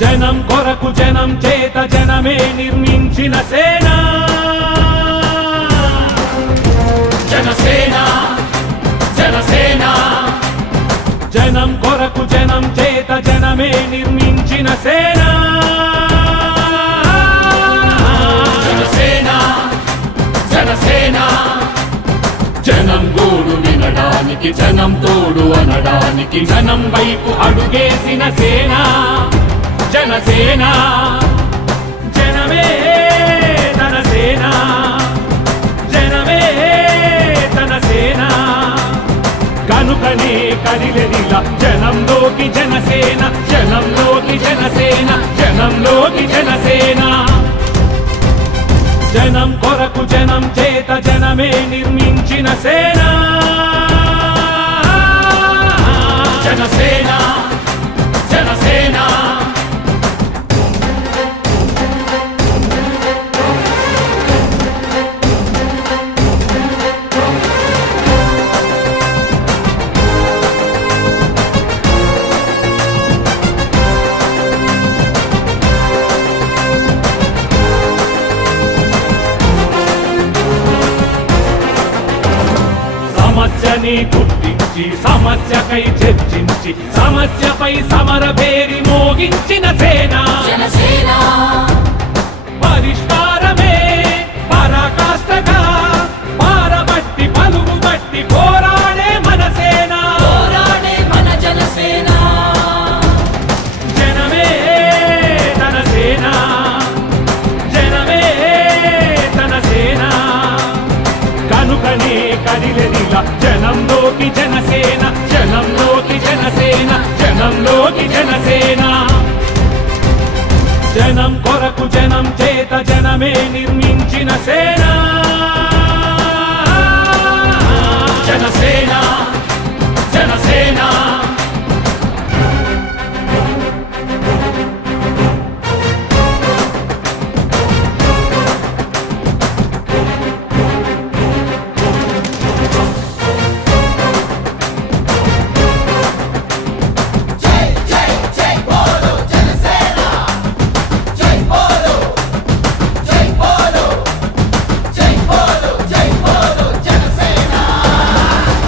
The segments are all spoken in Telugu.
జనం కొరకు జనం చేత జనమే నిర్మించిన సేన జనసేన జనసేన జనం కొరకు జనం చేత జనమే నిర్మించిన సేన జనసేన జనసేన జనం గోడు వినడానికి జనం తోడు అనడానికి జనం వైపు అడుగేసిన సేన జనసేన జనమే తన సేన జనమే తన సేన కనుకనే కదిలెదిలా జనంలోకి జనసేన జనంలోకి జనసేన జనంలోకి జనసేన జనం కొరకు జనం చేత జనమే నిర్మించిన సేన జనసేన జనసేన సమస్యని గుర్తించి సమస్యకై చర్చించి సమస్యపై సమర పేరి మోగించిన సేన జనసేన పరిష్కారమే పరాకాష్ఠగా పారబట్టి పలుగుబట్టి పోరాడే మన సేన పోరాడే మన జనసేన జనమే తన సేన జనమే తన సేన కనుకనే కదిలెదిలా జనంలోకి జనసేన జనంలోకి జనసేన జనంలోకి జనసేన జనం కొరకు జనం చేత జనమే నిర్మించిన సేన జనసేన జనసేన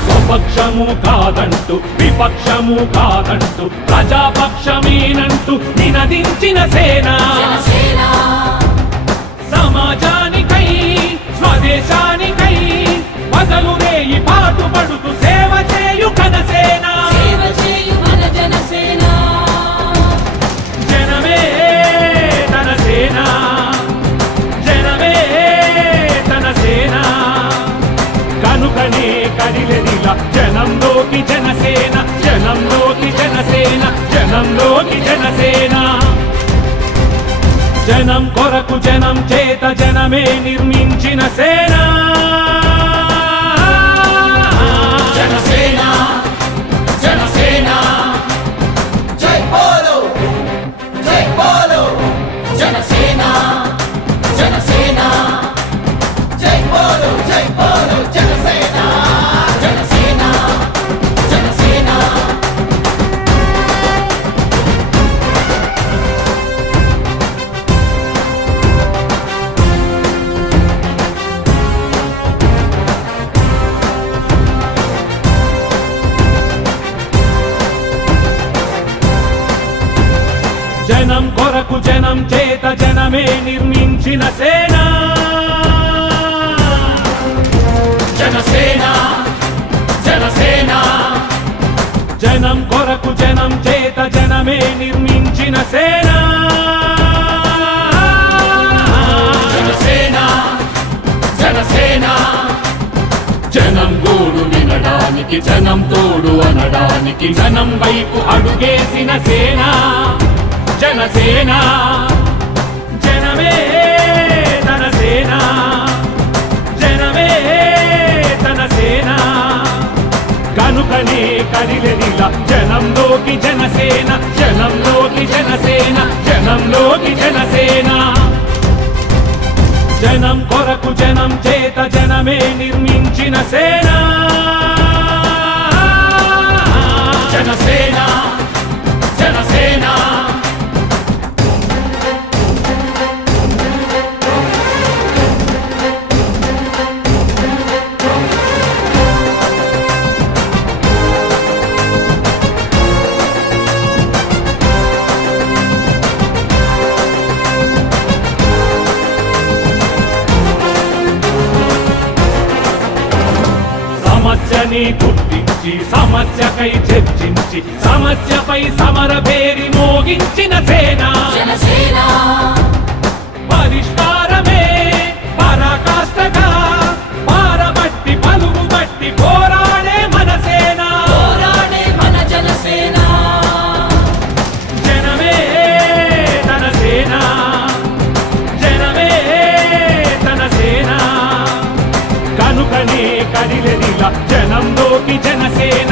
స్వపక్షము కాదంటూ విపక్షము కాదంటూ ప్రజాపక్షమేనంటూ నినదించిన సేన జనసేన సమాజానికై స్వదేశానికై పగలు రేయి పాటుపడుతూ సేవ చేయు కనసేన సేవ చేయు మన జనసేన జనమే తన సేన జనమే తన సేన కనుకనే కదిలెదిలా జనంలోకి జనసేన జనంలోకి జనసేన జనంలోకి జనసేన జనం కొరకు జనం చేత జనమే నిర్మించిన సేన జనసేన జనసేన జై బోలో జనసేన జనసేన జై బోలో జనసేన జనసేన జనసేన జనం కొరకు జనం చేత జనమే నిర్మించిన సేన జనసేన జనసేన జనం కొరకు జనం చేత జనమే నిర్మించిన సేన జనసేన జనసేన జనం గోడు వినడానికి జనం తోడు అనడానికి జనం వైపు అడుగేసిన సేన జనసేన జనమే తన సేన జనమే తన సేన కనుకనే కదిలెదిలా జనంలోకి జనసేన జనంలోకి జనసేన జనంలోకి జనసేన జనం కొరకు జనం చేత జనమే నిర్మించిన సేన జనసేన జనసేన సమస్యని గుర్తించి సమస్యకై చర్చించి సమస్యపై సమర పేరి మోగించిన సేన జనసేన పరిష్కారమే పరాకాష్ఠగా పారబట్టి పలుగుబట్టి పోరాడే మన సేన పోరాడే మన జనసేన జనమే తన సేన జనమే తన సేన కనుకనే కదిలెదిలా జనంలోకి జనసేన